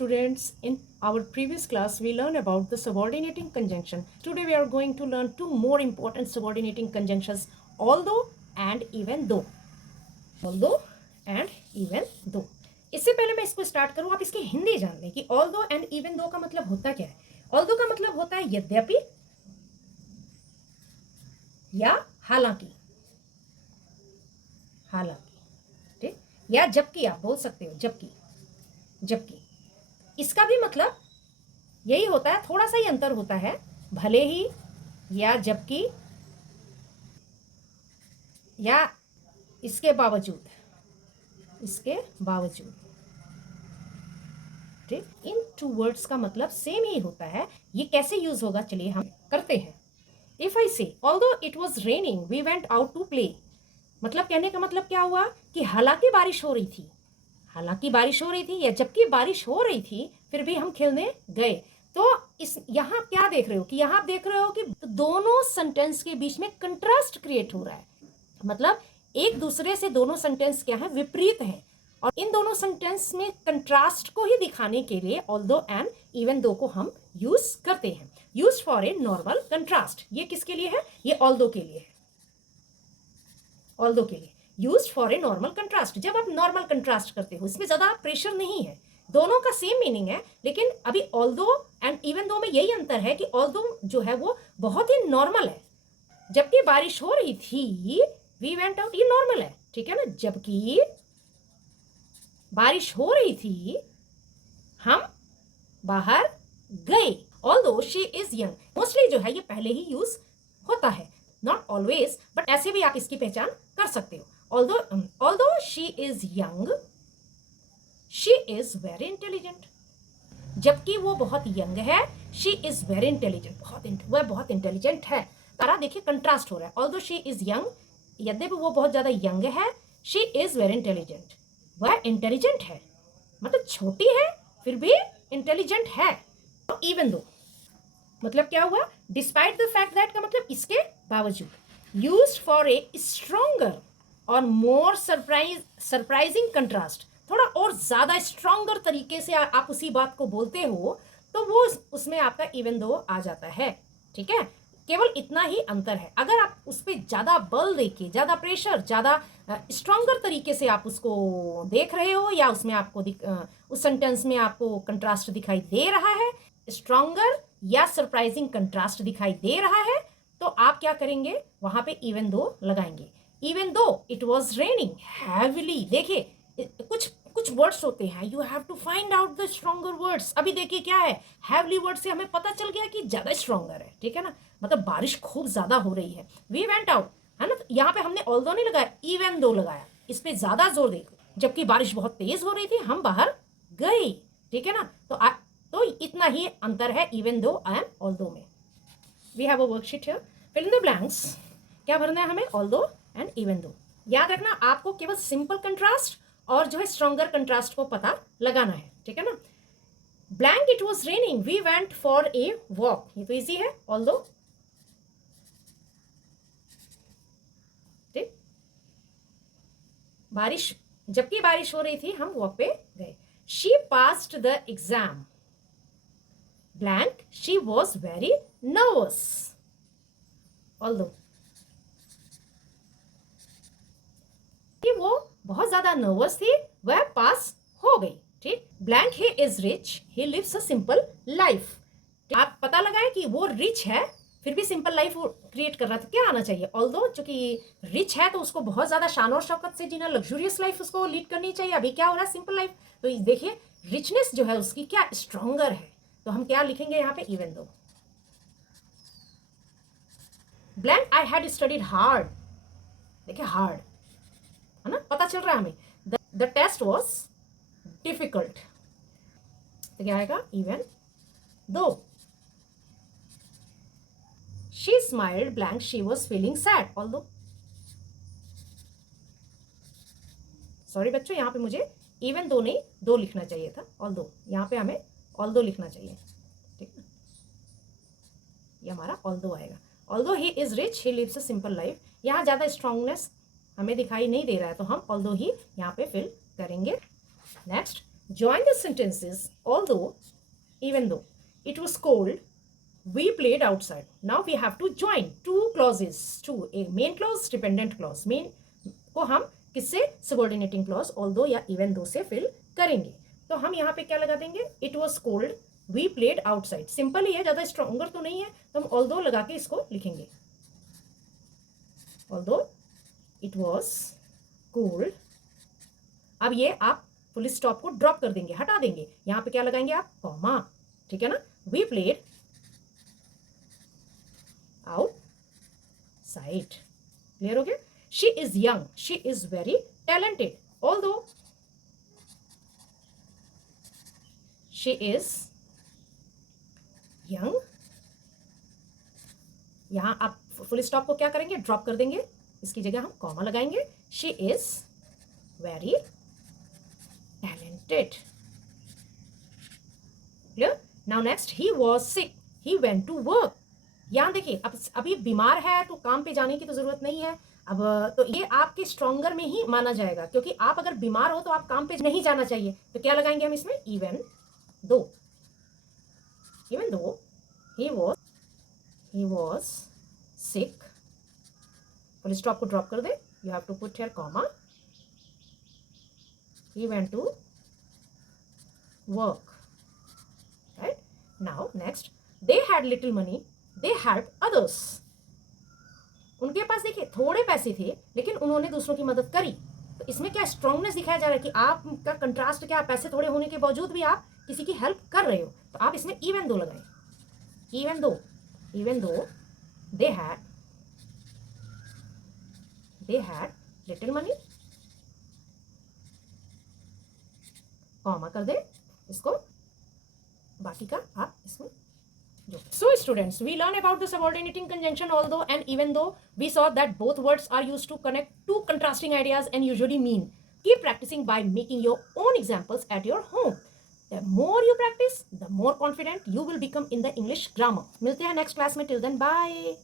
students, in our previous class we learned about the subordinating conjunction. Today we are going to learn two more important subordinating conjunctions, although and even though. Although and even though. इससे पहले मैं इसको start करूं, आप इसकी हिंदी जान लें कि although and even though का मतलब होता क्या है। although का मतलब होता है यद्यपि या हालांकि, ठीक, या जबकि आप बोल सकते हो, जबकि इसका भी मतलब यही होता है, थोड़ा सा ही अंतर होता है, भले ही या जबकि या इसके बावजूद, ठीक। इन टू वर्ड्स का मतलब सेम ही होता है। ये कैसे यूज होगा, चलिए हम करते हैं। If I say although it was raining we went out to play, मतलब कहने का मतलब क्या हुआ कि हालांकि बारिश हो रही थी या जबकि बारिश हो रही थी फिर भी हम खेलने गए। तो इस यहाँ क्या देख रहे हो कि यहाँ आप देख रहे हो कि दोनों सेंटेंस के बीच में कंट्रास्ट क्रिएट हो रहा है, मतलब एक दूसरे से दोनों सेंटेंस क्या है, विपरीत है। और इन दोनों सेंटेंस में कंट्रास्ट को ही दिखाने के लिए ऑल्दो एंड इवन दो को हम यूज करते हैं। Use for a normal contrast, ये किसके लिए है, ये ऑल्दो के लिए है, ऑल्दो के लिए। Use for a normal contrast, जब आप नॉर्मल कंट्रास्ट करते हो इसमें ज्यादा प्रेशर नहीं है, दोनों का सेम मीनिंग है, लेकिन अभी ऑल्दो एंड इवन दो में यही अंतर है कि ऑल्दो जो है वो बहुत ही नॉर्मल है, जबकि बारिश हो रही थी वी वेंट आउट, ये नॉर्मल है, ठीक है ना। जबकि बारिश हो रही थी हम बाहर गए। Although she is young, mostly जो है ये पहले ही यूज होता है, नॉट ऑलवेज, बट ऐसे भी आप इसकी पहचान कर सकते हो। Although she is young she is very intelligent, जबकि वो बहुत यंग है, शी इज वेरी इंटेलिजेंट, वह बहुत इंटेलिजेंट है। तारा देखिए कंट्रास्ट हो रहा है, ऑल्दो शी इज यंग, यद्यपि वो बहुत ज्यादा यंग है, शी इज वेरी इंटेलिजेंट, वह इंटेलिजेंट है, मतलब छोटी है फिर भी इंटेलिजेंट है। इवन दो मतलब क्या हुआ, डिस्पाइट द फैक्ट दैट का मतलब इसके बावजूद। यूज्ड फॉर ए स्ट्रॉन्गर और मोर सरप्राइजिंग कंट्रास्ट, थोड़ा और ज्यादा स्ट्रॉन्गर तरीके से आप उसी बात को बोलते हो तो वो उसमें आपका इवन दो आ जाता है, ठीक है। केवल इतना ही अंतर है, अगर आप उस पर ज्यादा बल देके, ज्यादा प्रेशर, ज्यादा स्ट्रॉन्गर तरीके से आप उसको देख रहे हो, या उसमें आपको उस सेंटेंस में आपको कंट्रास्ट दिखाई दे रहा है, स्ट्रॉन्गर या सरप्राइजिंग कंट्रास्ट दिखाई दे रहा है, तो आप क्या करेंगे, वहां पे इवन दो लगाएंगे। Even though it was raining heavily, देखिए कुछ वर्ड्स होते हैं, you have to find out the stronger words. अभी देखिए क्या है, हैवली वर्ड से हमें पता चल गया कि ज्यादा स्ट्रॉन्गर है, ठीक है ना, मतलब बारिश खूब ज्यादा हो रही है। वी वेंट आउट है ना, तो यहाँ पे हमने ऑल्दो नहीं लगाया, इवन दो लगाया, इस पे ज्यादा जोर देखो, जबकि बारिश बहुत तेज हो रही थी हम बाहर गए, ठीक है ना। तो इतना ही अंतर है इवन दो एंड ऑल्दो में। We have a worksheet here, fill in the blanks. क्या भरना है हमें, ऑल्दो एंड इवन दो। याद रखना आपको केवल सिंपल कंट्रास्ट और जो है स्ट्रॉन्गर कंट्रास्ट को पता लगाना है, ठीक है ना। Blank it was raining we went for a walk, ये तो इजी है, ऑल्दो, ठीक। जबकि बारिश हो रही थी हम वॉक पे गए। She passed the exam blank she was very nervous, although, वो बहुत ज्यादा नर्वस थी, वह पास हो गई, ठीक। Blank he is rich he lives a simple life, आप पता लगाए कि वो रिच है फिर भी सिंपल लाइफ क्रिएट कर रहा था, क्या आना चाहिए, ऑल्दो चूंकि रिच है तो उसको बहुत ज्यादा शान और शौकत से जीना, लग्जूरियस लाइफ उसको लीड करनी चाहिए। अभी क्या हो रहा है, सिंपल लाइफ। तो देखिए रिचनेस जो है उसकी क्या स्ट्रॉन्गर है, तो हम क्या लिखेंगे यहाँ पे, even though. Blank I had studied hard, देखिए हार्ड है ना, पता चल रहा है हमें, द टेस्ट वॉज डिफिकल्ट, तो क्या आएगा, even though. She smiled blank she was feeling sad, although, sorry बच्चों यहाँ पे मुझे इवन दो नहीं दो लिखना चाहिए था, ऑल्दो, यहाँ पे हमें ऑल्दो लिखना चाहिए, ठीक है, ये हमारा ऑल्दो आएगा। Although he is rich he lives a simple life, यहाँ ज्यादा स्ट्रॉन्गनेस हमें दिखाई नहीं दे रहा है तो हम ऑल्दो ही यहाँ पे फिल करेंगे। Next, join the sentences. Although, even though it was cold, we played outside. Now we have to join two clauses, two, a main clause, dependent clause. main को हम किससे, subordinating clause although या even though से fill करेंगे. तो हम यहाँ पे क्या लगा देंगे, it was cold, we played outside. Simple ही है, ज़्यादा स्ट्रॉन्गर तो नहीं है, तो हम although लगा के इसको लिखेंगे. although it was cold. अब ये आप फुल स्टॉप को ड्रॉप कर देंगे, हटा देंगे. यहाँ पे क्या लगाएंगे आप, कॉमा. ठीक है ना. we played outside. क्लियर हो गया. she is young, she is very talented, although she is young. यहां आप फुल स्टॉप को क्या करेंगे, ड्रॉप कर देंगे, इसकी जगह हम कॉमा लगाएंगे. she is very talented. clear. now next, he was sick, he went to work. यहां देखिए, अब अभी बीमार है तो काम पे जाने की तो जरूरत नहीं है. अब तो ये आपके स्ट्रॉन्गर में ही माना जाएगा, क्योंकि आप अगर बीमार हो तो आप काम पे नहीं जाना चाहिए. तो क्या लगाएंगे हम इसमें, even though. even though he was sick, full stop को ड्रॉप कर दे. you have to put here comma. he went to work. right. now next, they had little money, they helped others. उनके पास देखिए थोड़े पैसे थे, लेकिन उन्होंने दूसरों की मदद करी. तो इसमें क्या स्ट्रांगनेस दिखाया जा रहा है कि आपका कंट्रास्ट क्या, पैसे थोड़े होने के बावजूद भी आप किसी की हेल्प कर रहे हो. तो आप इसमें इवन दो लगाएं. Even though they had little money, comma कर दे इसको, बाकी का आप इसमें. So students, we learn about the subordinating conjunction although and even though. We saw that both words are used to connect two contrasting ideas and usually mean. Keep practicing by making your own examples at your home. The more you practice, the more confident you will become in the English grammar. मिलते हैं next class में. Till then, bye.